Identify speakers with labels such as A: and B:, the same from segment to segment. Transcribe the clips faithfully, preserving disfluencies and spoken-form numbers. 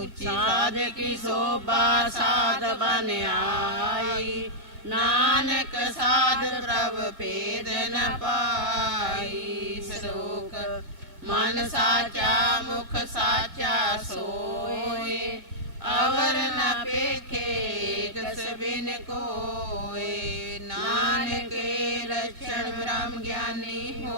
A: ऊंची साध की शोभा साध बन आई नानक साध प्रभ भेद न पाई श्लोक मन साचा मुख साचा सोए अवर न पेखे कस बिन कोए नानक लक्षण ब्रह्म ज्ञानी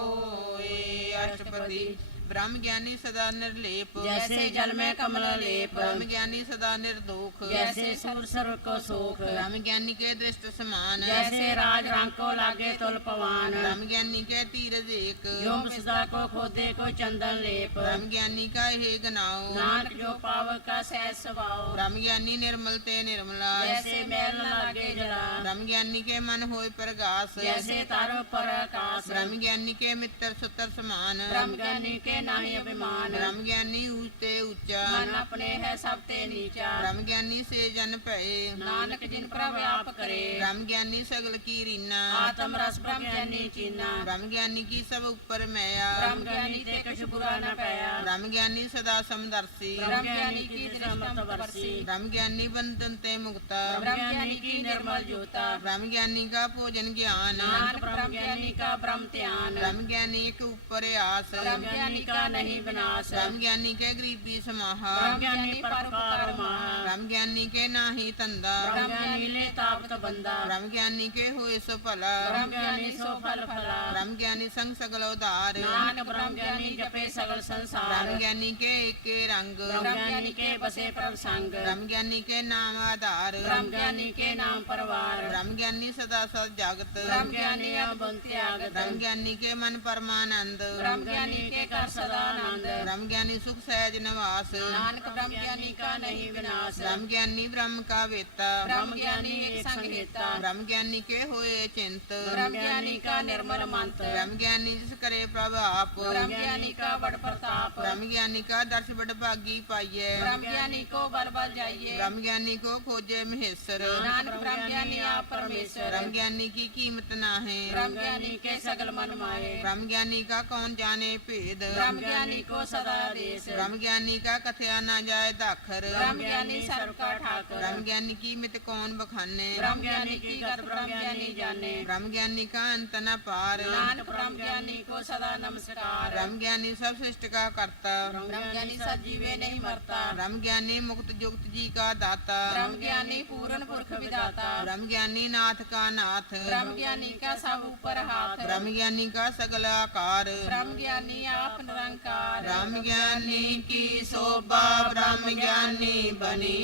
A: होए अष्टपदी ब्रह्म ज्ञानी सदा निर्लेप
B: जैसे जल में कमल लेप
A: ब्रह्म ज्ञानी सदा निर्दोष
B: जैसे सूर सर्व को सोख
A: ब्रह्म ज्ञानी के दृष्ट समान
B: जैसे राज रंग को लागे तुल पवान
A: ब्रह्म ज्ञानी के तीरज एक
B: योम सदा को खोदे को चंदन लेप
A: ब्रह्म ज्ञानी का हे गनाओ
B: नानक जो पावक का सहज स्वभाव
A: ब्रह्म ज्ञानी निर्मल ते निर्मला
B: जैसे मैल न लागे जला
A: ब्रह्म ज्ञानी के मन होए प्रगास
B: जैसे तारो पर आकाश
A: ब्रह्म ज्ञानी के मित्र सुतर समान
B: ब्रह्म ज्ञानी के नाही अभिमान
A: ब्रह्म ज्ञानी ऊंचे ऊंचा
B: मन अपने है सबते नीचा
A: ब्रह्म ज्ञानी से जन पए
B: नानक जिन पर व्याप करे
A: ब्रह्म ज्ञानी सगल की रीना
B: आत्म रस ब्रह्म ज्ञानी चीना
A: ब्रह्म ज्ञानी की सब ऊपर मैया
B: ब्रह्म ज्ञानी ते कुछ बुरा न पाया
A: ब्रह्म ज्ञानी सदा समदर्शी
B: ब्रह्म ज्ञानी की दृष्टि वर्षी
A: ब्रह्म ज्ञानी बंधन ते मुक्ता
B: ब्रह्म ज्ञानी की निर्मल ज्योता
A: ब्रह्म ज्ञानी का भोजन ज्ञान
B: नानक ब्रह्म ज्ञानी का ब्रह्म ध्यान
A: ब्रह्म ज्ञानी के ऊपर आस
B: ब्रह्म ज्ञानी का नहीं विनाश
A: ब्रह्म ज्ञानी के गरीबी समाहा
B: ब्रह्म ज्ञानी परोपकार महा
A: ब्रह्म ज्ञानी के नाही तंदा
B: ब्रह्म ज्ञानी ले तापत बंदा
A: ब्रह्म ज्ञानी के होए सो भला
B: ब्रह्म ज्ञानी सो फल फला
A: ब्रह्म ज्ञानी संग सगल उदार
B: नानक ब्रह्म ज्ञानी जपे सगल संसार
A: ब्रह्म ज्ञानी के एक के रंग
B: ब्रह्म ज्ञानी के बसे प्रभ संग
A: ब्रह्म ज्ञानी के नाम आधार
B: ब्रह्म ज्ञानी के नाम परवार
A: ब्रह्म ज्ञानी सदा सद जागत
B: ब्रह्म ज्ञानी अबंति आगत
A: ब्रह्म ज्ञानी के मन परमानंद
B: ब्रह्म ज्ञानी के कर सदा आनंद
A: ब्रह्म ज्ञानी सुख सहज निवास
B: नानक ब्रह्म ज्ञानी का नहीं विनाश
A: ब्रह्म ज्ञानी ब्रह्म का वेता
B: ब्रह्म ज्ञानी एक संगीता
A: ब्रह्म ज्ञानी के होए चिंत
B: ब्रह्म ज्ञानी का निर्मल मंत्र
A: ब्रह्म ज्ञानी जिस करे प्रभ आप
B: ब्रह्म ज्ञानी का बड़ प्रताप
A: ब्रह्म ज्ञानी का दर्श बड़ भागी पाइये
B: ब्रह्म ज्ञानी को बल बल जाइए
A: ब्रह्म ज्ञानी को खोजे महेश्वर
B: नानक ब्रह्म ज्ञानी आप परमेश्वर
A: ब्रह्म ज्ञानी की कीमत ना है
B: ब्रह्म ज्ञानी के सगल मन माए
A: ब्रह्म ज्ञानी का कौन जाने भेद
B: ब्रह्म ज्ञानी को सदा देश
A: ब्रह्म ज्ञानी का कथया ना जाए दाखर
B: ब्रह्म ज्ञानी सर्व का ठाकर
A: ब्रह्म ज्ञानी की मित कौन बखाने
B: ब्रह्म ज्ञानी की गत ब्रह्म ज्ञानी जाने
A: ब्रह्म ज्ञानी का अंत न पार
B: नानक ब्रह्म ज्ञानी को सदा नमस्कार
A: ब्रह्म ज्ञानी सब सृष्टि का करता
B: ब्रह्म ज्ञानी सजीवे नहीं मरता
A: ब्रह्म ज्ञानी मुक्त जुक्त जी का दाता
B: ब्रह्म ज्ञानी पूर्ण पुरख विदाता
A: ब्रह्म ज्ञानी नाथ का नाथ
B: ब्रह्म ज्ञानी का सब ऊपर हाथ
A: ब्रह्म ज्ञानी का सगल आकार
B: ब्रह्म ज्ञानी आप निरंकार
A: ब्रह्म ज्ञानी की शोभा ब्रह्म ज्ञानी बनी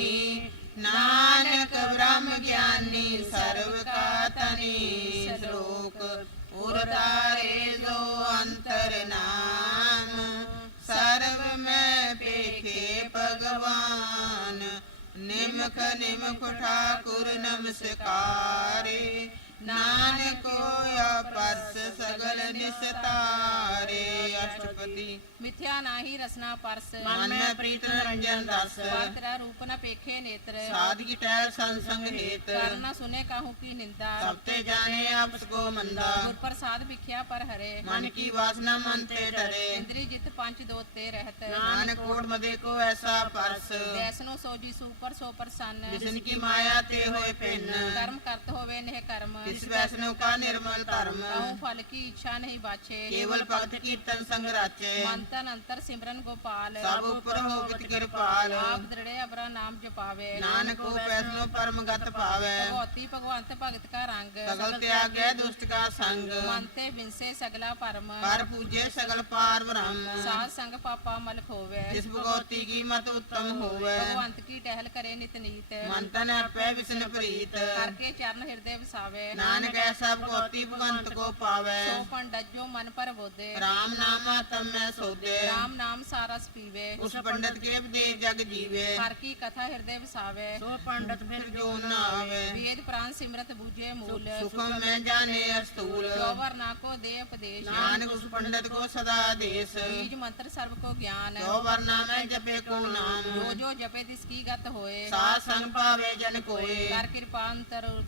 A: नानक ब्रह्म ज्ञानी सर्व का तनी श्लोक उरतारे जो अंतर नाम सर्व में पेखे भगवान निमख निमख ठाकुर नमस्कारे नानक या परस सगल निस्तारे अष्टपदी
B: मिथ्या नाही रसना परस
A: मन में प्रीत रंजन दास
B: तेरा रूप न पेखे नेत्र
A: साध की टहल संसंग हेत
B: करना सुने कहूँ की निंदा
A: सबते जाने आपस को मंदा
B: गुर प्रसाद भिख्या पर हरे
A: मन की वासना मन ते डरे
B: इंद्री जित पंच दोते रहत
A: नानक कोट मदे को ऐसा परस
B: वैसनो सोजी सुपर सो प्रसन्न
A: जिसन की माया ते होए पिन
B: कर्म करत होवे नेह कर्म
A: इस वैष्णव का निर्मल धर्म
B: कहूँ फल की इच्छा नहीं बाछे
A: केवल भक्त कीर्तन संग राचे
B: मन तन अंतर सिमरन गोपाल
A: सब ऊपर होवित कृपाल
B: आप दृढ़े अबरा नाम जपावे
A: नानक को वैष्णव परम गत पावे
B: भगवती भगवंत भगत का रंग
A: सगल त्याग है दुष्ट का संग
B: मनते बिनसे सगला परम
A: पर पूजे सगल पार ब्रह्म
B: साध संग पापा मल खोवे
A: जिस भगवती की मत उत्तम होवे
B: भगवंत की टहल करे नित नीत
A: मन तन अर्पे विष्णु प्रीत
B: हर के चरण हृदय वसावे
A: नानक ऐसा भगवती भगवंत को पावे
B: सो पंडित जो मन पर बोधे
A: राम नाम तम में सोते
B: राम नाम सारस पीवे
A: उस पंडित के उपदेश जग जीवे
B: हर की कथा हृदय वसावे
A: सो पंडित फिर जो न आवे
B: वेद प्राण सिमरत बूझे मूल
A: सुखम में जाने स्थूल
B: जोवर ना को दे उपदेश
A: नानक उस पंडित को सदा देश
B: बीज मंत्र सर्व को ज्ञान
A: जो वर्णा में जपे को नाम
B: जो जो जपे तिसकी गत होए
A: साथ संग पावे जन कोय
B: कर कृपा अंतर उदारे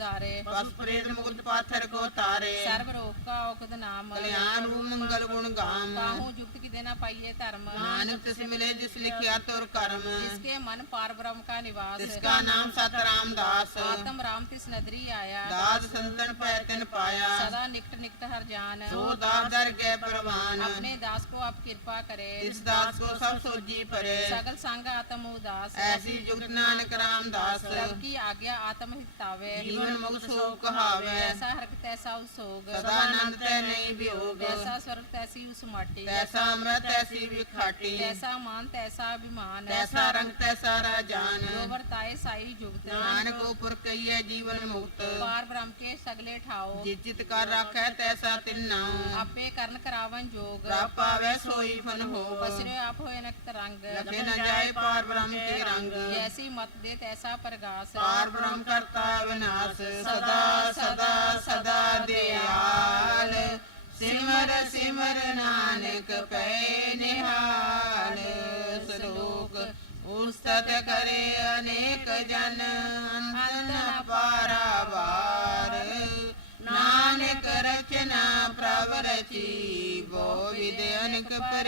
A: पशु प्रेत मुकुट पाथर को तारे
B: सर्व रोग का औषध नाम
A: कल्याण रूप मंगल गुण गाम
B: ताहू जुक्त की देना पाइये धर्म
A: नानक तिस मिले जिस लिखिया तुर कर्म
B: जिसके मन पार ब्रह्म का निवास
A: तिसका नाम सत रामदास
B: आत्म राम तिस नदरी आया
A: दास संतन पैतन पाया
B: सदा निकट निकट हर जान
A: सो दास दर गए परवान
B: अपने दास को आप कृपा करे
A: इस दास को सब सोजी परे
B: सगल संग आत्म उदास
A: ऐसी जुगत नानक रामदास
B: सबकी आज्ञा आत्म हितावे
A: जीवन मुक्त शोक कहावे
B: ऐसा हरक तैसा उसोग
A: सदा आनंद तै नहीं वियोग
B: तैसा स्वर्ग तैसी उस माटी
A: तैसा अमृत ऐसी विखाटी
B: तैसा मान तैसा अभिमान
A: तैसा रंग तैसा राजान
B: जो वर्ताए साई जुगत
A: नानक ऊपर कहिए जीवन मुक्त
B: पार ब्रह्म के सगले ठाओ
A: जित कर रखै तैसा तिन्नाऊ
B: आपे कर्ण करावन जोग
A: प्राप पावे सोई फन हो
B: पसरे आप होए नक्त रंग
A: लखे न जाए पार ब्रह्म के रंग
B: जैसी मत दे तैसा प्रगास
A: पार ब्रह्म करता विनाश सदा सदा सदा दयाल सिमर सिमर नानक पै निहाल श्लोक उस्तत करे अनेक जन अंत न पारावार नानक रचना प्रभ रची बो विद अनेक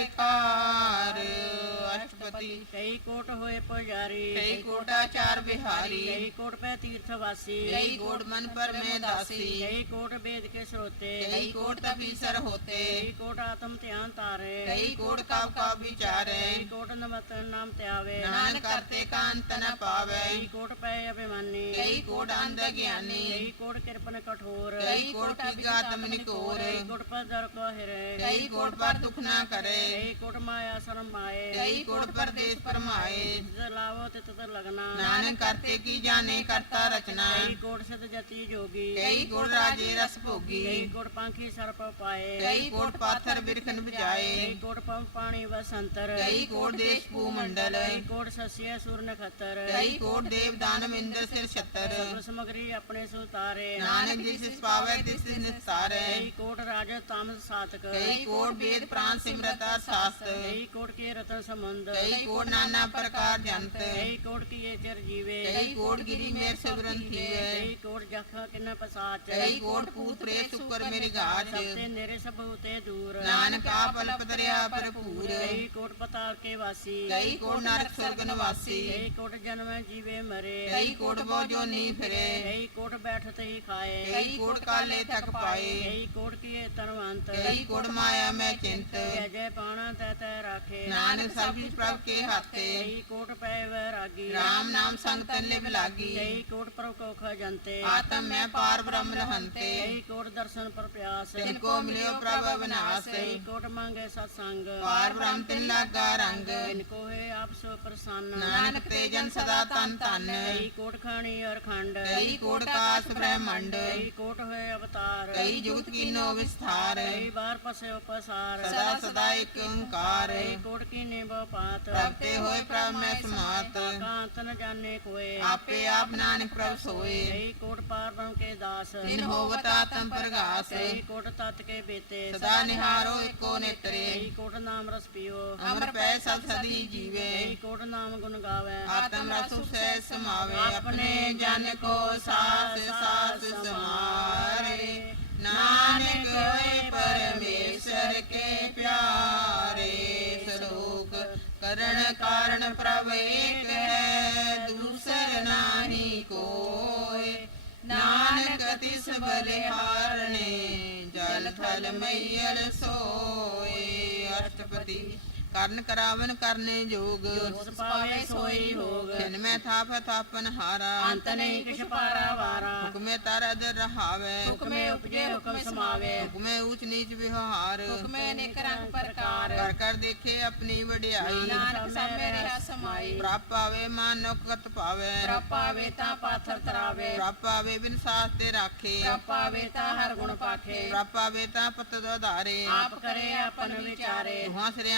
A: प्रकार अष्टपति
C: कई कोट होए पुजारी
A: कई कोटाचार बिहारी
C: कई कोट में तीर्थवासी
A: कई गोड मन पर में दासी
C: कई कोट वेद के स्रोते
A: कई कोट तपीसर होते
C: कई कोट आत्म ध्यान तारे
A: कई कोट काव का विचारे
C: कई कोट नमत नाम त्यावे
A: नानक करते का अंत न पावे
C: कई कोट पे अभिमानी
A: कई कोट अंध ज्ञानी
C: कई कोट कृपन कठोर
A: कई कोट विगातम निकोर
C: कई कोट पर दर को हिरे
A: कई कोट पर दुख न करे
C: कई कोट माया शरम माए
A: कई कोट पर देश परमाए
C: जिस लावो तित लगना
A: नानक करते की जाने करता रचना
C: कई कोट सद जति जोगी
A: कई कोट राजे रस भोगी
C: कई कोट पांखी सर्प पाए
A: कई कोट पाथर बिरखन बजाए
C: कई कोट पम पानी वसंतर
A: कई कोट देश भूमंडल
C: कई कोट सस्य सूर नखतर
A: कई कोट देव दानव इंद्र सिर छतर
C: सब समग्री अपने सुतारे
A: नानक जिस पावे तिस निस्तारे
C: कई कोट राज तामस सातक
A: कई कोट वेद प्राण सिमरता शास्त्र
C: कई कोट के रतन समुंद
A: कई कोट नाना प्रकार जंत
C: कई कोट की ये चिर जीवे
A: कई कोट गिरी मेर सुबरन थीवे
C: कई कोट जखा किन्न पसाच
A: कई कोट पूत प्रेत शुक्र मेरी गाज
C: सबते नेरे सब होते दूर
A: नानक आप अल्प दरिया भरपूर
C: कई कोट पताल के वासी
A: कई कोट नरक स्वर्ग निवासी
C: कई कोट जन्म जीवे मरे
A: कई कोट बो जो नी फिरे
C: कई कोट बैठते ही खाए
A: कई कोट काले तक पाए
C: कई कोट किए तनवंत
A: कई कोट माया में चिंत
C: जय जय पाणा तय तय राखे
A: नानक सब चीज प्रभ के हाथे
C: कई कोट पै वैरागी
A: राम नाम संग तन लिव लागी
C: कई कोट पर को खजंते
A: आत्म में पार ब्रह्म लहंते
C: कई कोट दर्शन पर प्यास
A: तिनको मिलियो प्रभ विनाश
C: कई कोट मांगे सत्संग
A: पार ब्रह्म तिन लागा रंग
C: इनको है आप सो प्रसन्न
A: नानक तेजन सदा तन तन
C: कई कोट खानी और खंड
A: कई कोट काश ब्रह्मंड
C: कई कोट है अवतार
A: कई जुगत की नो विस्तार
C: कई बार पसे उपसार
A: सदा सदा एक ओंकार
C: कई कोट की नेबो पात
A: प्रभते होए प्रभ में समात
C: कांत न जाने कोय
A: आपे आप नानक प्रभ सोए
C: कई कोट पार ब्रह्म के दास
A: तिन होवत आत्म प्रगास
C: कई कोट तत् के बेते
A: सदा निहारो एको नेत्रे
C: कई कोट नाम रस पियो
A: अमर पै सब सदी जीवे
C: कई कोट नाम गुण गावे
A: आत्म रस से समावे अपने जन को सास सास समारे नानक होए परमेश्वर के प्यारे श्लोक करण कारण प्रभ एक है दूसर नाही कोय नानक तिस बलिहारणे जल थल मैयल सोए अष्टपति ਕਰਨ ਕਰਾਵਨ ਕਰਨੇ ਜੋਗ
C: ਉਸ ਪਾਵੇ ਸੋਈ ਹੋਗ
A: ਜਨ ਮੈਂ ਥਾਪ ਥਾਪਨ ਹਾਰਾ
C: ਅੰਤ ਨਹੀਂ ਕਿਛ ਪਾਰਾ ਵਾਰਾ
A: ਹੁਕਮੇ ਤਰਦ ਰਹਾਵੇ
C: ਹੁਕਮੇ ਉਪਜੇ ਹੁਕਮ ਸਮਾਵੇ
A: ਹੁਕਮੇ ਊਚ ਨੀਚ ਵਿਹਾਰ
B: ਹੁਕਮੇ ਅਨੇਕ ਰੰਗ ਪ੍ਰਕਾਰ
A: ਕਰ ਕਰ ਦੇਖੇ ਆਪਣੀ ਵਡਿਆਈ
B: ਨਾਨਕ ਸਭ ਮੇਰੇ ਹੈ ਸਮਾਈ
A: ਪ੍ਰਭ ਪਾਵੇ ਮਾਨੁਖ ਕਤ ਪਾਵੇ
B: ਪ੍ਰਭ ਪਾਵੇ ਤਾਂ ਪਾਥਰ ਤਰਾਵੇ
A: ਪ੍ਰਭ ਪਾਵੇ ਬਿਨ ਸਾਸ ਤੇ ਰਾਖੇ
B: ਪ੍ਰਭ ਪਾਵੇ ਤਾਂ ਹਰ ਗੁਣ ਪਾਖੇ
A: ਪ੍ਰਭ ਪਾਵੇ ਤਾਂ ਪਤ ਦੋ ਧਾਰੇ
C: ਆਪ ਕਰੇ ਆਪਨ ਵਿਚਾਰੇ
A: ਦੁਹਾਂ ਸਿਰਿਆਂ ਕਾ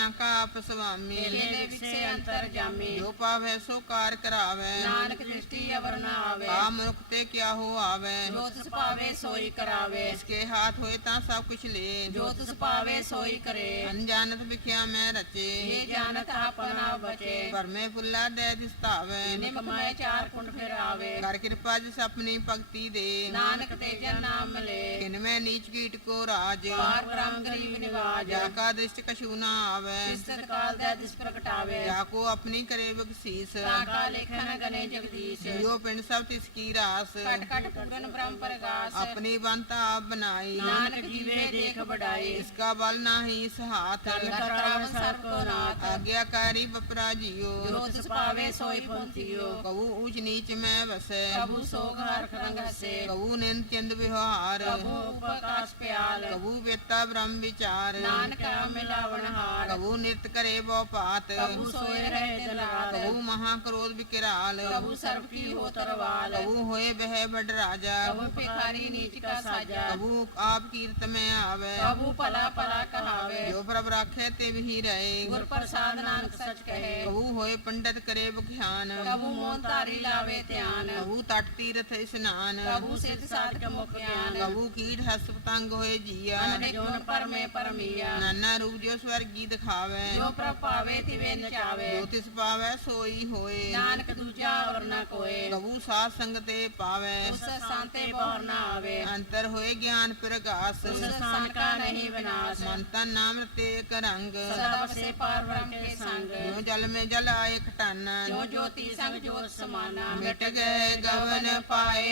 A: ਆਪ ਸੁਆਮੀ
B: ਲੀਲੇ ਵਿਖਸੇ ਅੰਤਰ ਜਾਮੀ
A: ਜੋ ਪਾਵੈ ਸੋ ਕਾਰ ਕਰਾਵੈ
B: ਨਾਨਕ ਦ੍ਰਿਸ਼ਟੀ ਅਵਰ ਨਾ ਆਵੇ
A: ਆ ਮਨੁੱਖ ਤੇ ਕਿਆ ਹੋ ਆਵੈ
B: ਜੋ ਤਿਸ ਪਾਵੇ ਸੋਈ ਕਰਾਵੇ
A: ਇਸਕੇ ਹਾਥ ਹੋਏ ਤਾਂ ਸਭ ਕੁਛ ਲੇ
B: ਜੋ ਤਿਸ ਪਾਵੇ ਸੋਈ ਕਰੇ
A: ਅਨਜਾਨਤ ਵਿਖਿਆ ਮੈਂ ਰਚੇ
B: ਇਹ ਜਾਣਤ ਆਪਣਾ ਬਚੇ
A: ਪਰਮੇ ਫੁੱਲਾ ਦੇ ਦਿਸਤਾਵੈ
B: ਨਿਮਕ ਮੈਂ ਚਾਰ ਕੁੰਡ ਫਿਰ ਆਵੇ
A: ਕਰ ਕਿਰਪਾ ਜਿਸ ਆਪਣੀ ਭਗਤੀ ਦੇ
B: ਨਾਨਕ ਤੇ ਜਨ ਨਾਮ ਲੈ
A: ਕਿਨ ਮੈਂ ਨੀਚ ਕੀਟ ਕੋ ਰਾਜ
B: ਪਾਰ ਬ੍ਰਹਮ ਗਰੀਬ ਨਿਵਾਜ
A: ਜਾ ਕਾ ਦ੍ਰਿਸ਼ਟ ਕਛੂ ਨਾ ਆਵੈ
B: ਇਸਤ ਕਾਲ ਦਾ ਜਿਸ ਪ੍ਰਗਟਾਵੇ
A: ਜਾ ਕੋ ਆਪਣੀ ਕਰੇ ਬਖਸ਼ੀਸ
B: ਤਾਂ ਕਾ ਲੇਖਨ ਗਨੇ ਜਗਦੀਸ਼
A: ਜਿਉ ਪਿੰਡ ਸਭ ਤਿਸ ਕੀ ਰਾਸ
B: ਕਟ ਕਟ ਪੂਰਨ ਬ੍ਰਹਮ ਪ੍ਰਗਾਸ
A: ਆਪਣੀ ਬੰਤਾ ਆਪ ਬਣਾਈ
B: ਨਾਨਕ ਜੀਵੇ ਦੇਖ ਬੜਾਈ
A: इसका बल नाही इस हाथ
B: ਕਰਤਰਾਵ ਸਰ ਕੋ ਨਾਥ
A: आज्ञाकारी बपरा जियो
B: ਜੋ ਤਿਸ ਪਾਵੇ ਸੋਈ ਪੁੰਤਿਓ
A: कहू ऊंच नीच में बसे
B: ਕਬੂ ਸੋਗ ਹਰਖ ਰੰਗ ਹਸੇ
A: कहू निन चंद विहार
B: ਕਬੂ ਉਪਕਾਸ ਪਿਆਲ
A: कहू वेता ब्रह्म विचार
B: ਨਾਨਕ ਰਾਮ ਮਿਲਾਵਣ ਹਾਰ
A: कहू नित करे वो पात
B: ਕਬੂ ਸੋਏ ਰਹੇ ਦਿਨ ਰਾਤ
A: कहू महाक्रोध विकराल
B: ਕਬੂ ਸਰਬ ਕੀ ਹੋ ਤਰਵਾਲ
A: कहू होए बह बड़ राजा
B: ਕਬੂ ਭਿਖਾਰੀ ਨੀਚ ਕਾ ਸਾਜਾ
A: कहू आप कीर्त में आवे
B: ਕਬੂ ਭਲਾ ਭਲਾ ਕਹਾਵੇ
A: जो प्रभ राखे ते भी रहे
B: ਗੁਰ ਪ੍ਰਸਾਦ ਨਾਨਕ ਸਚ ਕਹੇ
A: कहू होए पंडित करे बख्यान
B: ਕਬੂ ਮੋਨ ਧਾਰੀ ਲਾਵੇ ਧਿਆਨ
A: कहू तट तीर्थ स्नान
B: ਕਬੂ ਸਿਧ ਸਾਧਕ ਮੁਖ ਗਿਆਨ
A: कहू कीट हस्त पतंग होए जिया
B: ਅਨੇਕ ਜੋਨ ਪਰਮੇ ਪਰਮੀਆ
A: नाना रूप जो स्वर्गी दिखावे
B: ਜੋ ਪ੍ਰਭ ਪਾਵੇ ਤਿਵੇਂ ਨਚਾਵੇ
A: जो तिस पावे सोई होए
B: ਨਾਨਕ ਦੂਜਾ ਔਰ ਨ ਕੋਏ
A: कहू साध संग ते पावे
B: ਉਸ ਸੰਤੇ ਬੋਰ ਨਾ ਆਵੇ
A: अंतर होए ज्ञान प्रकाश
B: ਉਸ ਸਥਾਨ ਕਾ ਨਹੀਂ ਵਿਨਾਸ਼
A: मन तन नाम ते एक रंग
B: ਸਦਾ ਵਸੇ ਪਾਰ ਬ੍ਰਹਮ ਕੇ ਸੰਗ
A: जो जल में जल आए खटाना
B: ਜੋ ਜੋਤੀ ਸੰਗ ਜੋ ਸਮਾਨਾ
A: मिट गए गवन पाए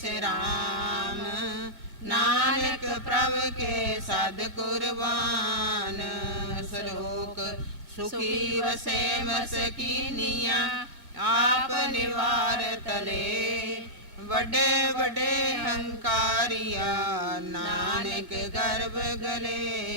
A: विश्राम नानक प्रभ के सद कुर्बान सलोक सुखी वसे बस कीनिया आप निवार तले वडे वडे हंकारिया नानक गर्भ गले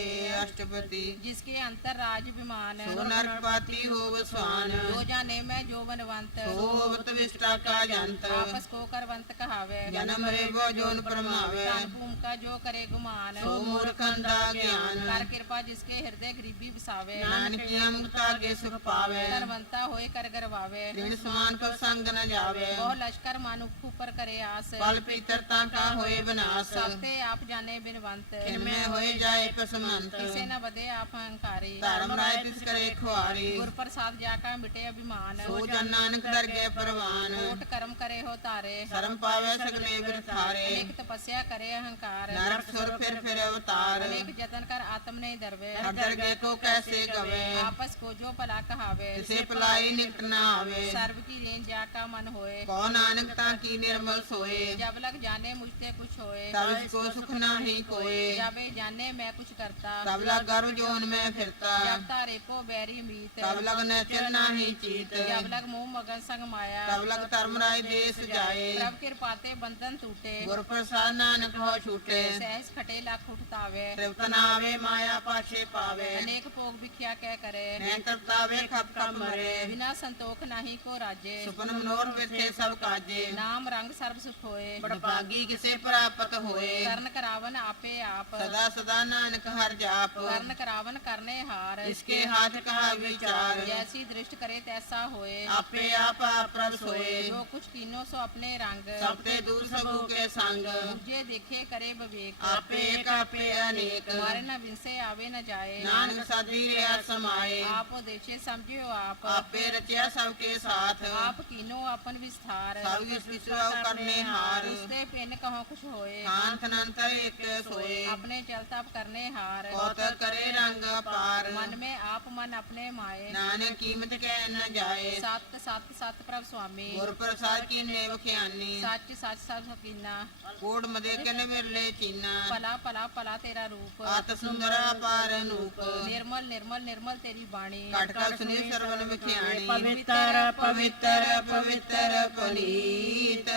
A: अष्टपति
B: जिसके अंतर राज विमान
A: सो नरकपाती हो वसवान
B: जो जाने में जो बनवंत
A: सोवत विष्टा का जंत
B: आपस को करवंत कहावे
A: जन्म रे वो जोन परमावे
B: दान भूम का जो करे गुमान
A: सो मूर्खंदा ज्ञान
B: कर कृपा जिसके हृदय गरीबी बसावे
A: नानकिया मुक्ता के सुख पावे
B: करवंता होए कर गरवावे
A: ऋण समान पर संग न जावे
B: बहु लश्कर मानुख ऊपर करे आस
A: पल पीतरता का होए विनाश
B: सबते आप जाने बिनवंत
A: इनमें होए जाए पसमंत
B: किसे न बदे आप अहंकारी
A: धर्म राय तिस करे खुआरी
B: गुर प्रसाद जाका मिटे अभिमान
A: सो जन नानक दरगे परवान
B: कोट कर्म करे हो तारे
A: शर्म पावे सगले बिरथारे
B: अनेक तपस्या करे अहंकार
A: नरक सुर फिर फिर अवतार
B: अनेक जतन कर आत्म नहीं दरवे
A: हर दरगे को कैसे गवे
B: आपस को जो भला कहावे
A: इसे पलाई निकट न आवे
B: सर्व की रेंज जाका मन होए
A: कौन नानकता की निर्मल सोए
B: जब लग जाने मुझते कुछ होए
A: तब इसको सुख नाही कोए
B: जब जाने मैं कुछ करता
A: तब लग गर्भ जोन में फिरता
B: जब तारे को बैरी मीत
A: तब लग नचल नाही चीत
B: जब लग मुंह मगन संग माया
A: तब लग धर्म राय देश जाए
B: प्रभ कृपाते बंधन टूटे
A: गुर प्रसाद नानक हो छूटे
B: सहज खटे लाख उठतावे
A: तृप्त नावे माया पाछे पावे
B: अनेक भोग भिख्या कह करे
A: नहीं तृप्तावे खप खप मरे
B: बिना संतोख नाही को राजे
A: सुपन मनोर विथे सब काजे
B: नाम रंग सर्व सुख होए
A: बड़भागी किसे प्राप्त होए
B: कर्ण करावन आपे आप
A: सदा सदा नानक हर जाप
B: कर्ण करावन करने हार
A: इसके हाथ कहा विचार
B: जैसी दृष्ट करे तैसा होए
A: आपे आप प्रभ सोए
B: जो कुछ कीनो सो अपने रंग
A: सबते दूर सबू के संग
B: मुझे देखे करे विवेक
A: आपे एक आपे अनेक
B: मारे न विनसे आवे न जाए
A: नानक साधी रे समाए
B: आप देशे समझियो आप
A: आपे रचिया सबके साथ
B: आप कीनो अपन विस्तार
A: सब किस विश्वास करने हार
B: उसते पेन कहो कुछ होए
A: खान थनंतर एक सोए
B: अपने चलताप करने हार
A: कौत करे रंग अपार
B: मन में आप मन अपने माए
A: नानक कीमत कह न जाए
B: सत सत सत प्रभ स्वामी
A: गुर प्रसाद की नेव ख्यानी
B: सच सच सच सकीना
A: कोड मदे कन विरले चीना
B: भला भला भला तेरा रूप
A: आत सुंदर अपार नूप
B: निर्मल निर्मल निर्मल तेरी बाणी
A: कटकल सुनी सर्वन विख्याणी
C: पवित्र
A: पवित्र पवित्र पुनीत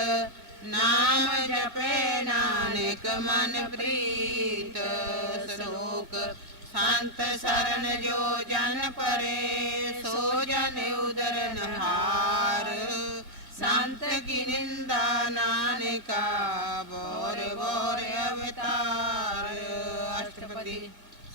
A: नाम जपे नानक मन प्रीत श्लोक संत शरण जो जन परे सो जन उदर नहार संत की निंदा नानका बोर बोर अवतार अष्टपदी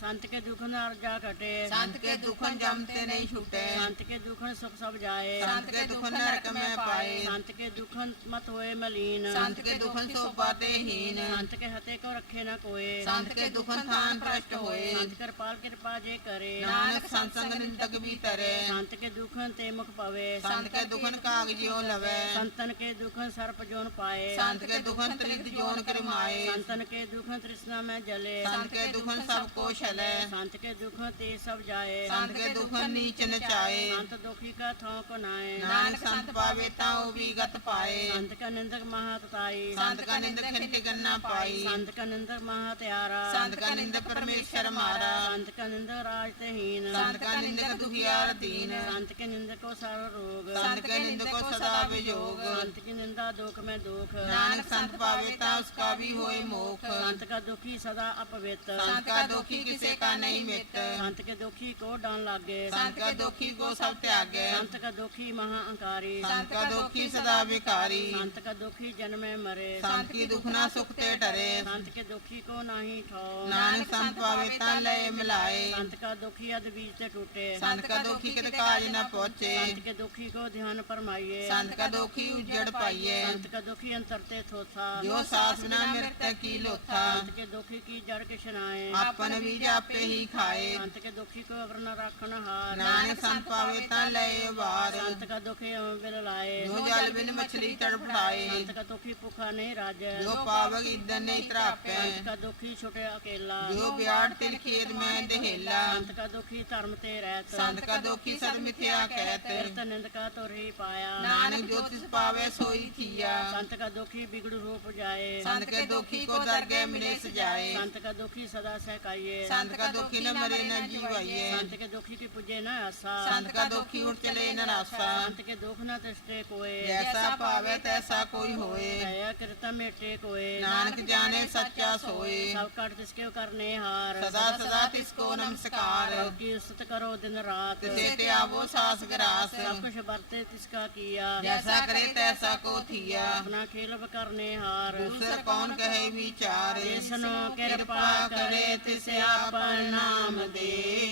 C: संत के दुख न अर्जा कटे
A: संत के दुखन जमते नहीं छूटे
C: संत के दुखन सुख सब जाए
A: संत के दुखन नरक में पाए
C: संत के दुखन मत होए मलीन
A: संत के दुखन सो पाते हीन
C: संत के हते को रखे न कोई
A: संत के दुखन थान भ्रष्ट होए
C: संत कृपाल कृपा जे करे
A: नानक संत संग निंदक भी तरे
C: संत के दुखन ते मुख पवे
A: संत के दुखन कागजियो लवे
C: संतन के दुखन सर्प जोन पाए
A: संत के दुखन त्रिद जोन करमाए
C: संतन के दुखन तृष्णा में जले
A: संत के दुखन सब को छले
C: संत के दुखन ते सब जाए
A: संत के दुखन नीच न चाहे
C: संत दुखी का थोक नाए
A: नानक संत पावे ताओ भी गत पाए
C: संत का निंदक महातताई
A: संत का निंदक खंड करना पाई
C: संत का निंदक महात्यारा
A: संत का निंदक परमेश्वर मारा
C: संत का निंदक राजतहीन
A: संत का निंदक दुखियार दीन
C: संत के निंदक को सर्व रोग
A: संत के निंदक को सदा वियोग
C: संत की निंदा दुख में दुख
A: नानक संत पावे ता उसका भी होए मोख
C: संत का दुखी सदा अपवित्र
A: संत का दुखी किसे का नहीं मित
C: संत के दुखी को डान लागे
A: संत का दुखी को सब त्यागे
C: संत का दुखी महाअंकारी
A: संत का दुखी सदा विकारी
C: संत का दुखी जन्मे मरे
A: संत की दुखना सुखते डरे
C: संत के दुखी को नहीं ठो
A: नानक संत पावे ता लय मिलाए
C: संत का दुखी अध बीज से टूटे
A: संत का दुखी के काज न पहुँचे
C: संत के दुखी को ध्यान फरमाइए
A: संत का दुखी उजड़ पाइए
C: संत का दुखी अंतरते थोथा
A: जो सास बिना मृत्यु की लोथा
C: संत के दुखी की जड़ के शनाए
A: अपन बीज आपे ही खाए
C: संत के दुखी को अवर न रखन हार
A: नानक संत पावे ता लय वार
C: संत का दुखी बिल लाए
A: जो जल बिन मछली तड़फड़ाए
C: संत का दुखी भूखा नहीं राज
A: जो पावक इधन नहीं त्रापे
C: संत का दुखी छुटे अकेला
A: जो ब्याड़ तिल खेत में दहेला
C: संत का दुखी धर्म ते रहत
A: संत का दुखी सद मिथ्या कहत
C: तीर्थ निंद का तो ही पाया
A: नानक ज्योतिष पावे सोई किया
C: संत का दुखी बिगड़ रूप जाए
A: संत के दुखी को दरगे मिले सजाए
C: संत का दुखी सदा सहकाइए
A: संत का दुखी न मरे न जीवाइए
C: संत के दुखी की पूजे न आशा
A: संत का दुखी उठ चले न रास्ता
C: संत के दुख न तिष्ठे कोय
A: जैसा पावे तैसा कोई होए
C: दया कृत मेटे कोय
A: नानक जाने सच्चा सोए
C: सब कट तिसके करने हार
A: सदा सदा तिसको नमस्कार
C: की स्तुत करो दिन रात
A: तिसे ते आवो सास ग्रास
C: सब कुछ बरते तिसका किया
A: जैसा करे तैसा को थिया
C: अपना खेल करने हार
A: दूसर कौन कहे विचार
C: जिसनो
A: कृपा करे तिसे आपन नाम दे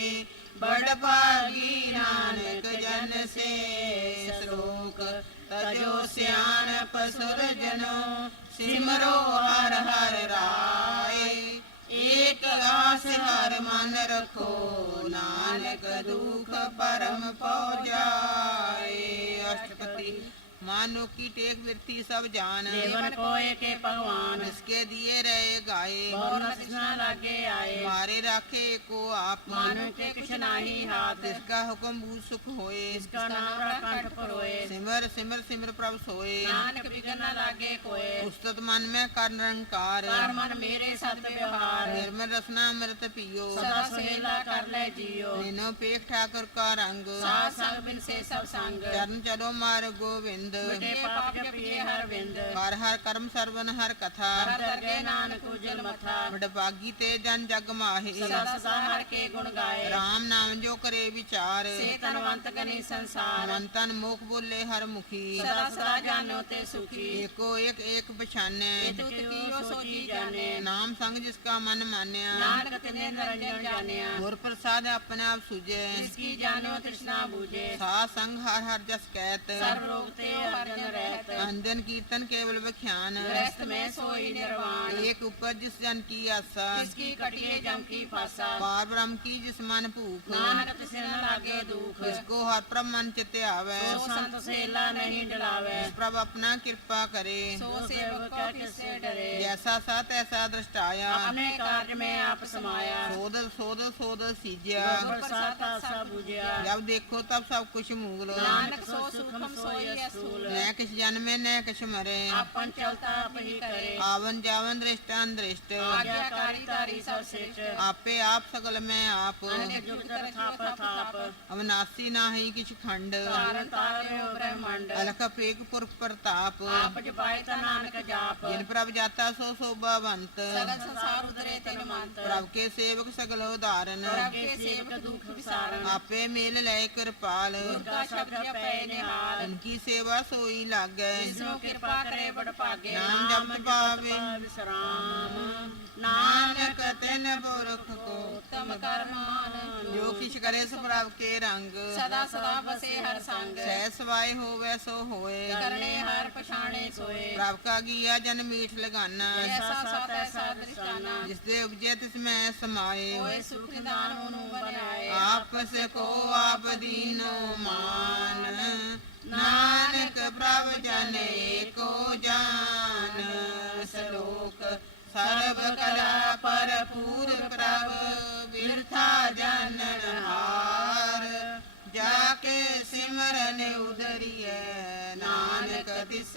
A: बड़ भागी नानक जन से श्लोक तजो सियान पसुर जनो सिमरो हर हर राय एक आस हर मन रखो नानक दुख परम पौ जाए अष्टपति मानो की टेक वृत्ति सब जान
C: जीवन को एक भगवान
A: इसके दिए रहे गाये
C: बहुत कृष्णा लागे आए
A: मारे राखे को आप
C: मानो के कुछ नहीं हाथ
A: इसका हुक्म भूत सुख होए
C: इसका नाम कंठ पर होए
A: सिमर सिमर सिमर प्रभ सोए
C: नानक बिगड़ न लागे कोय
A: उस्तत मन में कर निरंकार
C: कर मन मेरे सत व्यवहार
A: निर्मल रसना अमृत पियो
C: सदा सुहेला कर ले जियो
A: नीनो पेख ठाकुर का रंग
C: साथ संग बिन से सब संग
A: चरण चलो मार गोविंद
C: मिटे पाप जपिए हर बिंद
A: हर हर कर्म सर्वन हर कथा
C: हर दरगे नानक उजल मथा
A: बड़ भागी ते जन जग माहे
C: सदा सदा हर के गुण गाए
A: राम नाम जो करे विचार
C: से तनवंत कनी संसार
A: मन तन मुख बोले हर मुखी
C: सदा सदा जानो ते सुखी
A: एको एक एक पछाने
C: तुत कियो सोची जाने
A: नाम संग जिसका मन मान्या
C: नानक तिने निरंजन जानिया
A: गुर प्रसाद अपने आप सुझे
C: जिसकी जानो तृष्णा बूझे
A: साथ संग हर हर जस कहत
C: सर्व रोग ते अर्जन रहत
A: अंजन कीर्तन केवल व्याख्यान
C: गृहस्थ में सोई निर्वाण
A: एक ऊपर जिस जन की आशा
C: जिसकी कटिए जम की फासा
A: पार ब्रह्म की जिस मन भूख
C: नानक तिसे न लागे दुख
A: जिसको हर प्रभ मन चित आवे
C: सो संत सेला नहीं डलावे
A: जिस प्रभ अपना कृपा करे
C: सो सेवक का किससे डरे
A: जैसा सा तैसा दृष्टाया
C: अपने कार्य में आप समाया
A: सोद सोद सोद सीज्या
C: प्रसाद आशा बुझिया
A: जब देखो तब सब कुछ मूल
C: नानक सो सुखम सोई स्थूल
A: न किस जन्मे न किस मरे
C: अपन चलता आप ही करे
A: आवन जावन दृष्टान दृष्ट
C: आज्ञाकारी तारी सब श्रेष्ठ
A: आपे आप सकल में आप
C: अनक जुग तर थाप थाप
A: अविनाशी नाही किछ खंड
C: तारण तारे हो ब्रह्मांड
A: अलख पेक पुर प्रताप
C: आप जपाए ता नानक जाप
A: जिन प्रभ जाता सो शोभावंत
C: सगल संसार उतरे तन मंत
A: प्रभ के सेवक सगल उदाहरण
C: के सेवक दुख विसारण
A: आपे मेल लय कृपाल
C: उनका शब्द जपै निहाल
A: उनकी सेवा सोई लागै
C: जिसनो कृपा करे बड़ पागे
A: नाम जप पावे
C: विश्राम
A: नानक तिन पुरख को
B: ਸਮ ਕਰ ਮਾਨ
A: ਜੋ ਕਿਛ ਕਰੇ ਸੋ ਪ੍ਰਭ ਕੇ ਰੰਗ
B: ਸਦਾ ਸਦਾ ਬਸੇ ਹਰ ਸੰਗ
A: ਸਹਿ ਸਵਾਏ ਹੋਵੇ ਸੋ ਹੋਏ
B: ਕਰਨੇ ਹਰ ਪਛਾਣੇ ਸੋਏ
A: ਪ੍ਰਭ ਕਾ ਗੀਆ ਜਨ ਮੀਠ ਲਗਾਨਾ
B: ਐਸਾ ਸਤ ਐਸਾ ਦ੍ਰਿਸ਼ਟਾਨਾ
A: ਜਿਸ ਦੇ ਉਪਜੇ ਤਿਸ ਮੈਂ ਸਮਾਏ
B: ਹੋਏ ਸੁਖ ਨਿਦਾਨ ਉਹਨੂੰ ਬਣਾਏ
A: ਆਪਸ ਕੋ ਆਪ ਦੀਨੋ ਮਾਨ ਨਾਨਕ ਪ੍ਰਭ ਜਨ ਏਕੋ ਜਾਨ ਸਲੋਕ ਸਰਬ ਕਲਾ ਭਰਪੂਰ ਪ੍ਰਭ ਬਿਰਥਾ ਜਾਣਨ ਹਾਰ ਜਾ ਕੇ ਸਿਮਰਨ ਉਦਰੀਐ ਨਾਨਕ ਤਿਸ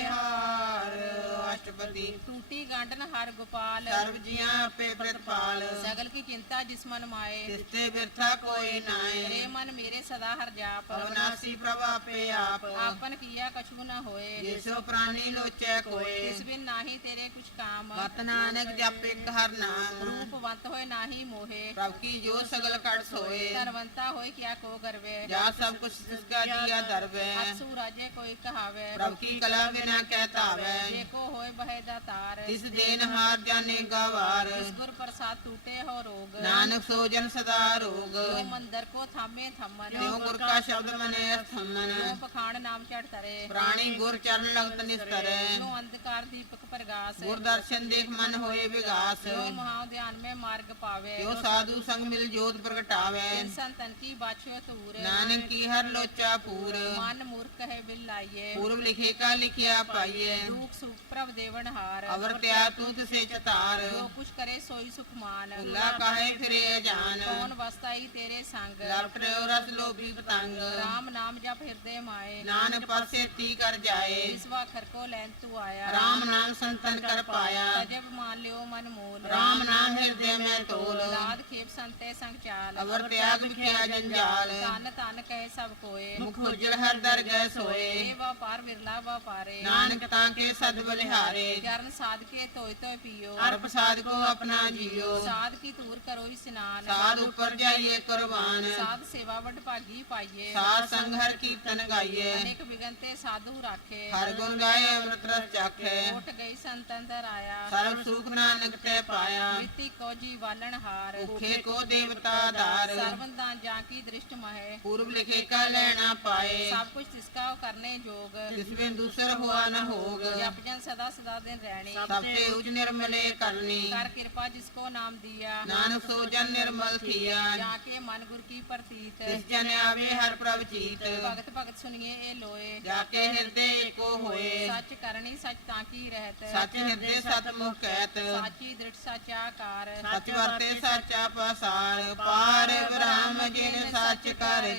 A: ਬਲਿਹਾਰ ਅਸ਼ਟਪਦੀ
B: ਟੂਟੀ ਗੰਢਨ ਹਰ ਗੋਪਾਲ
A: ਸਰਬ ਜੀਆਂ ਆਪੇ ਪ੍ਰਤਪਾਲ
B: ਸਗਲ ਕੀ ਚਿੰਤਾ ਜਿਸ ਮਨ ਮਾਏ
A: ਤਿਸ ਤੇ ਬਿਰਥਾ ਕੋਈ ਨਾਏ
B: ਰੇ ਮਨ ਮੇਰੇ ਸਦਾ ਹਰ ਜਾਪ
A: ਅਵਨਾਸੀ ਪ੍ਰਭ ਆਪੇ ਆਪ
B: ਆਪਨ ਕੀਆ ਕਛੂ ਨ ਹੋਏ
A: ਜਿਸੋ ਪ੍ਰਾਨੀ ਲੋਚੈ ਕੋਏ
B: ਤਿਸ ਬਿਨ ਨਾਹੀ ਤੇਰੇ ਕੁਛ ਕਾਮ
A: ਵਤ ਨਾਨਕ ਜਪ ਇੱਕ ਹਰ ਨਾਮ
B: ਰੂਪਵੰਤ ਹੋਏ ਨਾਹੀ ਮੋਹੇ
A: ਪ੍ਰਭ ਕੀ ਜੋ ਸਗਲ ਕੜ ਸੋਏ
B: ਧਨਵੰਤਾ ਹੋਏ ਕਿਆ ਕੋ ਕਰਵੇ
A: ਜਾ ਸਭ ਕੁਛ ਤਿਸਕਾ ਦੀਆ ਦਰਵੇ
B: ਅਸੂ ਰਾਜੇ ਕੋਈ ਕਹਾਵੇ
A: ਪ੍ਰਭ ਕੀ ਕਲਾ ਬਿਨਾ ਕਹਿਤਾਵੇ
B: ਜੇ ਕੋ ਹੋਏ ਬਹਿ ਦਾ ਤਾਰ
A: ਤਿਸ ਦੇਨ ਹਾਰ ਜਾਣੇ ਗਵਾਰ
B: ਇਸ ਗੁਰ ਪ੍ਰਸਾਦ ਟੂਟੇ ਹੋ ਰੋਗ
A: ਨਾਨਕ ਸੋ ਜਨ ਸਦਾ ਰੋਗ
B: ਜੋ ਮੰਦਰ ਕੋ ਥਾਮੇ ਥਮਨ
A: ਤਿਉ ਗੁਰ ਕਾ ਸ਼ਬਦ ਮਨੇ ਅਸਥਮਨ
B: ਜੋ ਪਖਾਣ ਨਾਮ ਚੜ ਤਰੇ
A: ਪ੍ਰਾਣੀ ਗੁਰ ਚਰਨ ਲਗਤ ਨਿਸਤਰੈ
B: ਜੋ ਅੰਧਕਾਰ ਦੀਪਕ ਪ੍ਰਗਾਸ
A: ਗੁਰ ਦਰਸ਼ਨ ਦੇਖ ਮਨ ਹੋਏ ਵਿਗਾਸ
B: ਜੋ ਮਹਾ ਧਿਆਨ ਮੇ ਮਾਰਗ ਪਾਵੇ
A: ਤਿਉ ਸਾਧੂ ਸੰਗ ਮਿਲ ਜੋਤ ਪ੍ਰਗਟਾਵੇ
B: ਤਿਨ ਸੰਤਨ ਕੀ ਬਾਛੋ ਤੂਰ
A: ਨਾਨਕ ਕੀ ਹਰ ਲੋਚਾ ਪੂਰ
B: ਮਨ ਮੂਰਖ ਹੈ ਬਿਲ ਲਾਈਏ
A: ਪੂਰਬ ਲਿਖੇ ਕਾ ਲਿਖਿਆ ਪਾਈਏ
B: ਦੁਖ ਸੁਖ ਪ੍ਰਭ ਦੇਵਨ ਹਾਰ
A: ਅਵਰ ਤਿਆ ਤੂੰ ਤਿਸੇ ਚਤਾਰ
B: ਜੋ ਕੁਛ ਕਰੇ ਸੋਈ ਸੁਖ ਮਾਨ
A: ਉੱਲਾ ਕਾਹੇ ਫਿਰੇ ਜਾਨ
B: ਕੌਣ ਵਸਤਾਈ ਤੇਰੇ ਸੰਗ
A: ਲਪਟ ਰਸ ਲੋਭੀ ਪਤੰਗ
B: ਰਾਮ ਨਾਮ ਜਪ ਹਿਰਦੇ ਮਾਏ
A: ਨਾਨਕ ਪਾਸੇ ਤੀ ਕਰ ਜਾਏ
B: ਵਿਸਵਾ ਖਰ ਕੋ ਲੈਨ ਤੂੰ ਆਇਆ
A: ਰਾਮ ਨਾਮ ਸੰਤਨ ਕਰ ਪਾਇਆ
B: ਤਜਬ ਮਾਨ ਲਿਓ ਮਨ ਮੂਲ
A: ਰਾਮ ਨਾਮ ਹਿਰਦੇ ਮੈਂ ਤੋਲ
B: ਲਾਦ ਖੇਪ ਸੰਤੇ ਸੰਗ ਚਾਲ
A: ਅਵਰ ਤਿਆਗ ਵਿਖਿਆ ਜੰਜਾਲ
B: ਤਨ ਤਨ ਕਹੇ ਸਭ ਕੋਏ
A: ਮੁਖ ਉਜੜ ਹਰ ਦਰ ਗਏ ਸੋਏ
B: ਇਹ ਵਪਾਰ ਵਿਰਲਾ ਵਪਾਰੇ
A: ਨਾਨਕ ਤਾਂ ਕੇ ਸਦ ਬਲਿਹਾਰੇ
B: ਚਰਨ ਸਾਧ ਕੇ ਤੋਇ ਤੋਇ ਪੀਓ
A: ਹਰ ਪ੍ਰਸਾਦ ਕੋ ਆਪਣਾ ਜੀਓ
B: ਸਾਧ ਕੀ ਤੂਰ ਕਰੋ ਇਸਨਾਨ
A: ਸਾਧ ਉੱਪਰ ਜਾਈਏ ਕੁਰਬਾਨ
B: ਸਾਧ ਸੇਵਾ ਵਡ ਭਾਗੀ ਪਾਈਏ
A: ਸਾਧ ਸੰਗ ਹਰ ਕੀਰਤਨ ਗਾਈਏ
B: ਅਨੇਕ ਵਿਗੰਤੇ ਸਾਧੂ ਰਾਖੇ
A: ਹਰ ਗੁਣ ਗਾਏ ਅੰਮ੍ਰਿਤ ਰਸ ਚਾਖੇ
B: ਉਠ ਗਈ ਸੰਤਨ ਦਰ ਆਇਆ
A: ਸਰਬ ਸੁਖ ਨਾਨਕ ਤੇ ਪਾਇਆ
B: ਮਿੱਤੀ ਕੋ ਜੀ ਵਾਲਣ ਹਾਰ
A: ਭੁਖੇ ਕੋ ਦੇਵਤਾ ਧਾਰ
B: ਸਰਵੰਦਾਂ ਜਾਂ ਕੀ ਦ੍ਰਿਸ਼ਟ ਮਹੇ
A: ਪੂਰਬ ਲਿਖੇ ਕਾ ਲੈਣਾ ਪਾਏ
B: ਸਭ ਕੁਛ ਤਿਸਕਾ ਕਰਨੇ ਜੋਗ
A: ਤਿਸ ਬਿਨ ਦੂਸਰ ਹੁਆ ਨ ਹੋਗ
B: ਜਪ ਜਨ ਸਦਾ ਸਦਾ ਦਿਨ ਰਹਿਣੀ
A: ਸਭ ਤੇ ਉਜ ਨਿਰਮਲੇ ਕਰਨੀ
B: ਕਰ ਕਿਰਪਾ ਜਿਸ ਕੋ ਨਾਮ ਦਿਆ
A: ਨਾਨਕ ਸੋ ਜਨ ਨਿਰਮਲ ਥੀਆ
B: ਜਾ ਕੇ ਮਨ ਗੁਰ ਕੀ ਪ੍ਰਤੀਤ
A: ਤਿਸ ਜਨ ਆਵੇ ਹਰ ਪ੍ਰਭ ਚੀਤ
B: ਭਗਤ ਭਗਤ ਸੁਣੀਏ ਇਹ ਲੋਏ
A: ਜਾ ਕੇ ਹਿਰਦੇ ਏਕੋ ਹੋਏ
B: ਸੱਚ ਕਰਨੀ ਸੱਚ ਤਾਂ ਕੀ ਰਹਿਤ
A: ਸੱਚ ਹਿਰਦੇ ਸਤ ਮੁਖ ਕਹਿਤ
B: ਸਾਚੀ ਦ੍ਰਿੜ ਸਾਚਾ ਕਾਰ
A: ਸੱਚ ਵਰਤੇ ਸਾਚਾ ਪਸਾਰ ਪਾਰ ਬ੍ਰਹਮ ਜਿਨ ਸੱਚ ਕਰ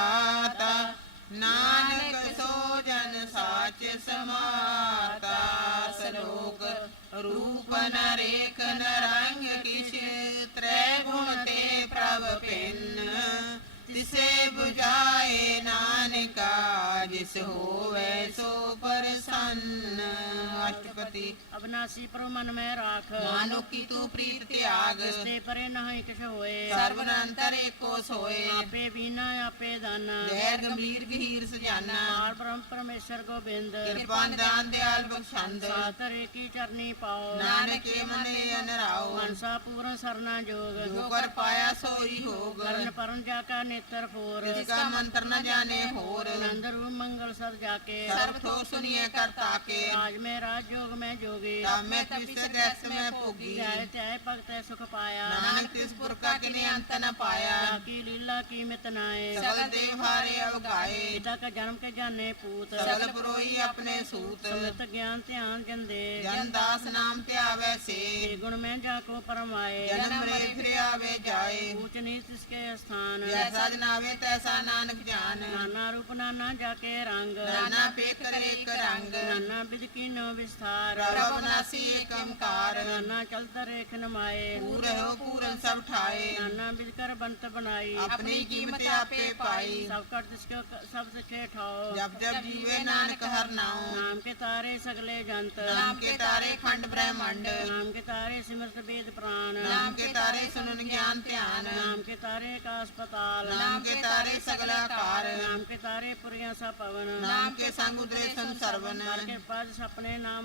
A: ਜਾਤਾ ਨਾਨਕ ਸੋ ਜਨ ਸਾਚ ਸਮਾਤਾ ਸਲੋਕ ਰੂਪ ਨ ਰੇਖ ਨ ਰੰਗ ਕਿਛ ਤ੍ਰੈ ਗੁਣ ਤੇ ਪ੍ਰਭ ਪਿੰਨ ਤਿਸੇ 부ਜਾਏ ਨਾਨਕਾ ਜਿਸ ਹੋਵੇ ਸੋ ਪਰਸੰਨ ਅਸ਼ਟਪਦੀ
C: ਅਬਨਾਸੀ ਪ੍ਰਭ ਮਨ ਮੈਂ ਰਾਖ
A: ਮਾਨੋ ਕੀ ਤੂੰ ਪ੍ਰੀਤ ਤਿਆਗ
C: ਤੇ ਪਰੇ ਨਹੀਂ ਕਿਛ ਹੋਏ
A: ਸਰਬ ਅੰਤਰ ਏਕੋ ਸੋਏ
C: ਆਪੇ ਬਿਨਾ ਆਪੇ ਦਾਨਾ
A: ਜੈ ਗੰਭੀਰ ਗਹੀਰ ਸਜਾਨਾ
C: ਪਾਰ ਬ੍ਰਹਮ ਪਰਮੇਸ਼ਰ ਗੋਬਿੰਦ
A: ਕਿਰਪਾ ਦਾਨ ਦਿਆਲ ਬਖਸ਼ੰਦ
C: ਸਾਤਰੇ ਕੀ ਚਰਨੀ ਪਾਓ
A: ਨਾਨਕ ਕੇ ਮਨੇ ਅਨਰਾਓ
C: ਮਨਸਾ ਪੂਰਨ ਸਰਨਾ ਜੋਗ
A: ਜੋ ਕਰ ਪਾਇਆ ਸੋਈ ਹੋਗ
C: ਕਰਨ ਪਰਨ ਜਾ ਕਾ ਨੇਤਰ ਫੋਰ
A: ਜਿਸ ਕਾ ਮੰਤਰ ਨ ਜਾਣੇ ਹੋਰ
C: ਆਨੰਦ ਰੂਪ ਮੰਗਲ ਸਦ ਜਾ ਕੇ
A: ਸਰਬ ਥੋ ਸੁਨੀਏ ਕਰਤਾ ਕੇ
C: ਰਾਜ ਮੈਂ ਰਾਜ ਜੋਗ ਮੈਂ ਜੋਗੀ
A: ਤਾਮੇ ਤਿਸ ਦੈਸ ਮੈਂ ਭੋਗੀ
C: ਧਿਆਏ ਧਿਆਏ ਭਗਤੈ ਸੁਖ ਪਾਇਆ
A: ਨਾਨਕ ਤਿਸ ਪੁਰਖਾ ਕਿਨੇ ਅੰਤ ਨ ਪਾਇਆ
C: ਜਾ ਕੀ ਲੀਲਾ ਕੀ ਮਿਤ ਨਾਏ
A: ਸਗਲ ਦੇਵ ਹਾਰੇ ਅਵਗਾਏ
C: ਪਿਤਾ ਕਾ ਜਨਮ ਕੇ ਜਾਣੇ ਪੂਤ
A: ਸਗਲ ਪੁਰੋਈ ਆਪਣੇ ਸੂਤ
C: ਸਮਿਤ ਗਿਆਨ ਧਿਆਨ ਜੰਦੇ
A: ਜਨ ਦਾਸ ਨਾਮ ਧਿਆਵੈ ਸੇ
C: ਤੇ ਗੁਣ ਮੈਂ ਜਾ ਕੋ ਪਰਮਾਏ
A: ਜਨਮ ਰੇ ਫਿਰ ਆਵੇ ਜਾਏ
C: ਊਚ ਨੀਚ ਤਿਸਕੇ ਸਥਾਨ
A: ਜੈਸਾ ਜਨਾਵੇ ਤੈਸਾ ਨਾਨਕ ਜਾਨ
C: ਨਾਨਾ ਰੂਪ ਨਾਨਾ ਜਾ ਕੇ ਰੰਗ
A: ਨਾਨਾ ਪੇਖ ਰੇਕ ਰੰਗ
C: ਨਾਨਾ ਵਿਦ ਕੀਨੋ ਵਿਸਥਾਰ
A: ਪ੍ਰਭ ਨਾਸੀ ਏਕ ਓੰਕਾਰ
C: ਨਾਨਾ ਚਲਤ ਰੇਖ ਨਮਾਏ
A: ਪੂਰ ਹੋ ਪੂਰਨ ਸਭ ਠਾਏ
C: ਨਾਨਾ ਵਿਦ ਕਰ ਬੰਤ ਬਣਾਈ
A: ਆਪਣੀ ਕੀਮਤ ਆਪੇ ਪਾਈ
C: ਸਭ ਕਰ ਤਿਸਕੇ ਸਭ ਸਿਖੇ ਠਾਓ
A: ਜਪ ਜਪ ਜੀਵੇ ਨਾਨਕ ਹਰ ਨਾਉ
C: ਨਾਮ ਕੇ ਤਾਰੇ ਸਗਲੇ ਜੰਤ
A: ਨਾਮ ਕੇ ਤਾਰੇ ਖੰਡ ਬ੍ਰਹਮੰਡ
C: ਨਾਮ ਕੇ ਤਾਰੇ ਸਿਮਰਤ ਵੇਦ ਪ੍ਰਾਨ
A: ਨਾਮ ਕੇ ਤਾਰੇ ਸੁਨਨ ਗਿਆਨ ਧਿਆਨ
C: ਨਾਮ ਕੇ ਤਾਰੇ ਕਾ ਹਸਪਤਾਲ
A: ਨਾਮ ਕੇ ਤਾਰੇ ਸਗਲਾ ਕਾਰ
C: ਨਾਮ ਕੇ ਤਾਰੇ ਪੁਰੀਆਂ ਸਾ ਪਵਨ
A: ਨਾਮ ਕੇ ਸੰਗ ਉਦਰੇ ਸੰ ਸਰਵਨ
C: ਕਰ ਕੇ ਪਦ ਸਪਨੇ ਨਾਮ ਲਾਏ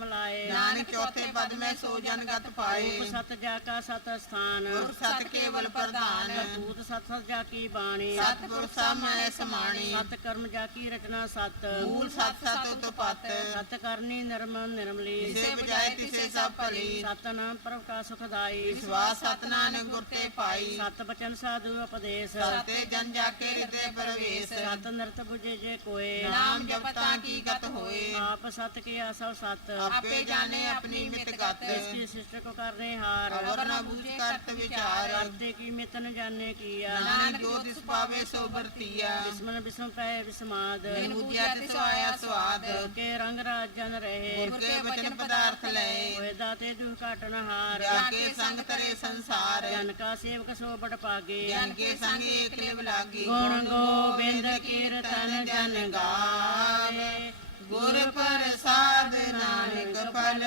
A: ਨਾਨਕ ਚੌਥੇ ਪਦ ਮੈਂ ਸੋ ਜਨ ਗਤ ਪਾਏ
C: ਰੂਪ ਸਤ ਜਾ ਕਾ ਸਤ ਸਥਾਨ
A: ਗੁਰ ਸਤ ਕੇਵਲ ਪ੍ਰਧਾਨ
C: ਕਰਤੂਤ ਸਤ ਸਤ ਜਾ ਕੀ ਬਾਣੀ
A: ਸਤਿਗੁਰ ਸਭ ਮੈਂ ਸਮਾਣੀ
C: ਸਤ ਕਰਮ ਜਾ ਕੀ ਰਚਨਾ ਸਤ
A: ਮੂਲ ਸਤ ਸਤ ਉਤਪਤ
C: ਸਤ ਕਰਨੀ ਨਿਰਮਲ ਨਿਰਮਲੀ
A: ਜਿਸੇ ਬਜਾਏ ਤਿਸੇ ਸਭ ਭਲੀ
C: ਸਤ ਨਾਮ ਪ੍ਰਭ ਕਾ ਸੁਖਦਾਈ
A: ਵਿਸ਼ਵਾਸ ਸਤ ਨਾਨਕ ਗੁਰ ਤੇ ਪਾਈ
C: ਸਤ ਬਚਨ ਸਾਧੂ ਉਪਦੇਸ਼
A: ਸਤੇ ਜਨ ਜਾ ਕੇ ਹਿਰਦੇ ਪ੍ਰਵੇਸ਼
C: ਸਤ ਨਰਤ ਬੁਝੇ ਜੇ ਕੋਏ
A: ਨਾਮ ਜਪਤਾ ਕੀ ਗਤ ਹੋਏ
C: ਆਪ ਸਤ ਕੀ ਆਸਵ ਸਤ
A: ਆਪੇ ਜਾਣੇ ਆਪਣੀ ਮਿਤ ਗਤ
C: इसकी शिष्ट को करने हार
A: ਅਵਰ ਨਾ ਬੂਝ ਕਰਤ ਵਿਚਾਰ
C: करते की मित न जानने किया
A: ਨਾਨਕ ਜੋ ਤਿਸ ਪਾਵੇ ਸੋ ਵਰਤੀਆ
C: विस्मन विस्म पै विस्माद
A: ਬਿਨ ਬੁਝਿਆ ਤਿਸ ਆਇਆ ਸਵਾਦ
C: के रंग राजन रहे
A: ਗੁਰ ਕੇ ਬਚਨ ਪਦਾਰਥ ਲਏ
C: होए दाते दुख काटन हार
A: ਜਾ ਕੇ ਸੰਗ ਤਰੇ ਸੰਸਾਰ
C: जन का सेवक सो बड़ पागे
A: ਜਨ ਕੇ ਸੰਗ ਏਕ ਲਿਵ ਲਾਗੀ
C: गुण गोबिंद कीर्तन जन गावे
A: ਗੁਰ ਪ੍ਰਸਾਦ ਨਾਨਕ ਫਲ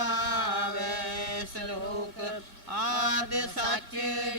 A: ਪਾਵੇ ਸ਼ਲੋਕ ਆਦ ਸੱਚ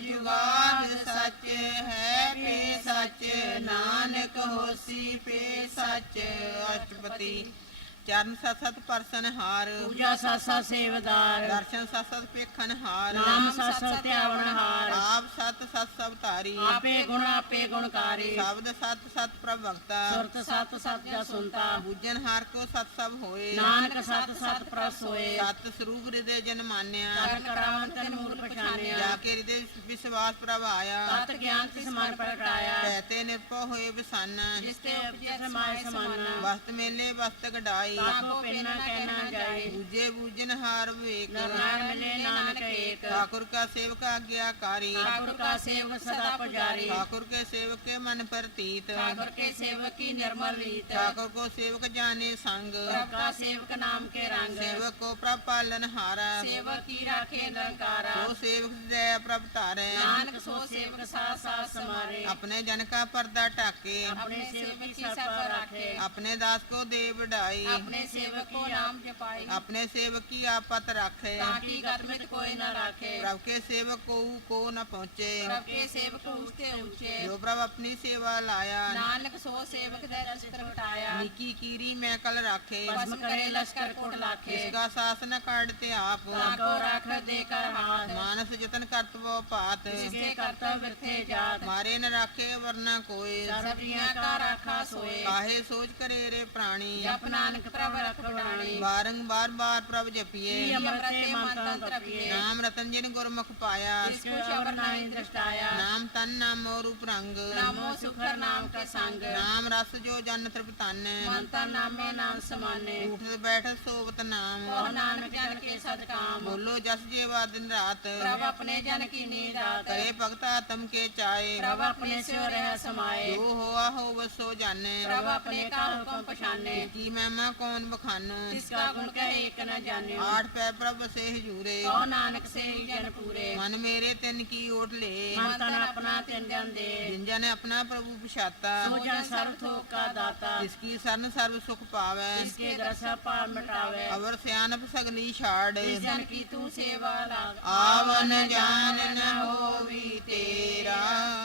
A: ਜੁਗਾਦ ਸੱਚ ਹੈ ਪੇ ਸੱਚ ਨਾਨਕ ਹੋਸੀ ਪੇ ਸੱਚ ਅਸ਼ਟਪਦੀ ਚਰਨ ਸਤ ਸਤ ਪਰਸਨ ਹਾਰ
C: पूजा सासा सेवदार
A: ਦਰਸ਼ਨ ਸਤ ਸਤ ਪੇਖਨ ਹਾਰ
C: नाम सासा त्यावन हार
A: ਆਪ ਸਤ ਸਤ ਸਭ ਧਾਰੀ
C: आपे गुण आपे गुणकारी
A: ਸ਼ਬਦ ਸਤ ਸਤ ਪ੍ਰਭਗਤਾ
C: सुरत सत सत जा सुनता
A: ਬੁੱਝਨ ਹਾਰ ਕੋ ਸਤ ਸਭ ਹੋਏ
C: नानक सत सत प्रस होए
A: ਸਤ ਸਰੂਪ ਹਿਰਦੇ ਜਨ ਮਾਨਿਆ
C: तन करावन तन मूल पछानिया
A: ਜਾ ਕੇ ਹਿਰਦੇ ਵਿਸ਼ਵਾਸ ਪ੍ਰਭ ਆਇਆ
C: तत ज्ञान से समान प्रगटाया
A: ਕਹਿਤੇ ਨਿਰਭਉ ਹੋਏ ਬਸਨ
C: जिसके उपजे समाय समाना
A: ਵਸਤ ਮੇਲੇ ਵਸਤ ਗਡਾਈ
C: ताको पिन्ना कहना जाए
A: ਬੂਝੇ ਬੂਝਨ ਹਾਰ ਵੇਕ
C: नारायण मिले नानक एक
A: ठाकुर का सेवक आज्ञाकारी
C: ठाकुर का सेवक सदा पुजारी
A: ठाकुर के सेवक के मन प्रतीत
C: ठाकुर के सेवक की निर्मल रीत
A: ठाकुर को सेवक जाने संग
C: प्रभ का सेवक नाम के रंग
A: सेवक को प्रभ पालन हारा
C: सेवक की राखे निरंकारा
A: तो सेवक दया प्रभ तारे
C: नानक सो सेवक साथ साथ समारे
A: अपने जन का पर्दा टाके
C: अपने सेवक की सर पर रखे
A: अपने दास को दे बढ़ाई
C: अपने सेवक को नाम जपाई
A: अपने सेवक की आपत रखे
C: ताकि गतमित कोई न राखे
A: प्रभ के सेवक को को न पहुँचे
C: प्रभ के सेवक ऊंचे ऊंचे
A: जो प्रभ अपनी सेवा लाया
C: नानक सो सेवक दे रस प्रगटाया
A: निकी कीरी मैं कल राखे
C: भस्म करे लश्कर कोट लाखे
A: इसका शासन काटते आप
C: ताको राख देकर हाथ
A: मानस जतन करतवो पात
C: जिसके कर्तव्य वृथे जात
A: मारे न राखे वरना कोई
C: सर्व जिया का राखा सोए
A: काहे सोच करे रे प्राणी
C: जप नानक प्रभ रख बढ़ानी
A: बारंबार बार प्रभ जपिए
C: अमृते मंत्र तपिए
A: नाम रतन जिन गुरमुख पाया
C: जिसको शबर नहीं दृष्टाया
A: नाम तन नाम और रूप रंग
C: नमो सुखर नाम का संग
A: नाम रस जो जन तृप्तन
C: मंत्र नाम में नाम समाने
A: उठत बैठत सोवत नाम
C: और नानक जन के सद काम
A: बोलो जस जेवा दिन रात
C: प्रभ अपने जन की नींद रात
A: करे भगत आत्म के चाहे
C: प्रभ अपने से रह समाए
A: जो होआ हो बसो जाने
C: प्रभ अपने का हुक्म पछाने
A: की महिमा कौन बखानो
C: जिसका गुण कहे एक न जाने
A: आठ पै प्रभ से हजूरे
C: और नानक से ही जन पूरे
A: मन मेरे तिन की ओट ले
C: मन तन अपना तिन जन दे
A: जिन जन अपना प्रभु पछाता
C: सो जन सर्व थोक का दाता
A: इसकी शरण सर्व सुख पावे
C: इसके दरसा पार मिटावे
A: अवर सियानप सगली छाड़
C: इस जन की तू सेवा लाग
A: आवन जान न होवी तेरा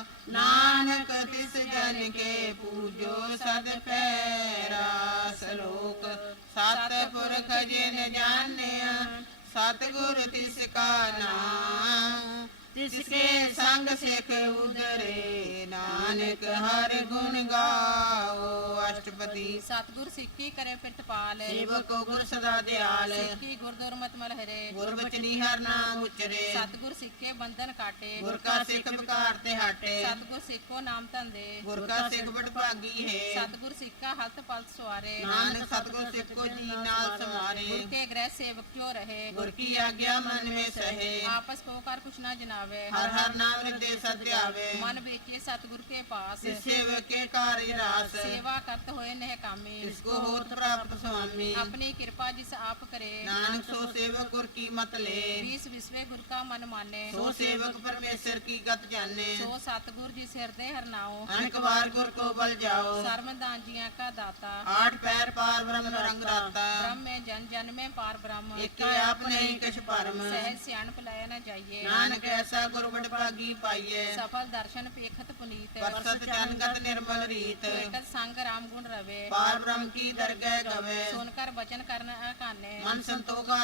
A: नानक तिस जन के पूजो सद पैरा सलोक सत पुरख जिन जानिया सतगुर तिस का नाम तिसके संग सिख उदरे नानक हर गुण गाओ अष्टपदी
B: सतगुर सिੱਖੀ ਕਰੇ ਪ੍ਰਤਪਾਲ
A: सेवक को गुर सदा दयाल
B: ਸਿੱਖੀ ਗੁਰ ਦੁਰਮਤ ਮਲ ਹਰੇ
A: गुर बचनी हर नाम उचरे
B: ਸਤਗੁਰ ਸਿੱਖੇ ਬੰਧਨ ਕਾਟੇ
A: गुर का सिख विकार ते हटे
B: ਸਤਗੁਰ ਸਿੱਖੋ ਨਾਮ ਧੰਦੇ
A: गुर का सिख बड़ भागी है
B: ਸਤਗੁਰ ਸਿੱਖਾ ਹਲਤ ਪਲਤ ਸਵਾਰੇ
A: नानक सतगुर सिख को जी नाल समारे
B: ਗੁਰ ਕੇ ਗ੍ਰਹਿ ਸੇਵਕ ਜੋ ਰਹੇ
A: गुर की आज्ञा मन में सहे
B: ਆਪਸ ਕੋ ਕਰ ਕੁਛ ਨਾ ਜਨਾਵੇ
A: हर हर नाम हृदय सत्य आवे
B: ਮਨ ਵੇਚੇ ਸਤਗੁਰ ਕੇ ਪਾਸ
A: इस सेवक के कार्य रास
B: ਸੇਵਾ ਕਰਤ ਹੋਏ ਨਹਿ ਕਾਮੇ
A: इसको होत प्राप्त स्वामी
B: ਆਪਣੀ ਕਿਰਪਾ ਜਿਸ ਆਪ ਕਰੇ
A: नानक सो सेवक गुर की मत ले
B: बीस विश्वे गुर का मन माने
A: सो सेवक परमेश्वर की गत जाने
B: सो सतगुर जिस हृदय हरनाओ
A: अनेक बार गुर को बल जाओ
B: सर्वदान जिया का दाता
A: आठ पैर पार ब्रह्म रंग राता
B: ब्रह्म में जन जन में पार ब्रह्म
A: एक आप नहीं कछ परम
B: सहज सियान पलाया न जाइए
A: नानक ऐसा गुरु बड़ भागी पाइए
B: सफल दर्शन पेखत पुनीत
A: परसत जनगत निर्मल रीत
B: एकत संग राम गुण रवे
A: पार ब्रह्म की दरगह गवे
B: सुनकर वचन करना अकाने
A: मन संतोखा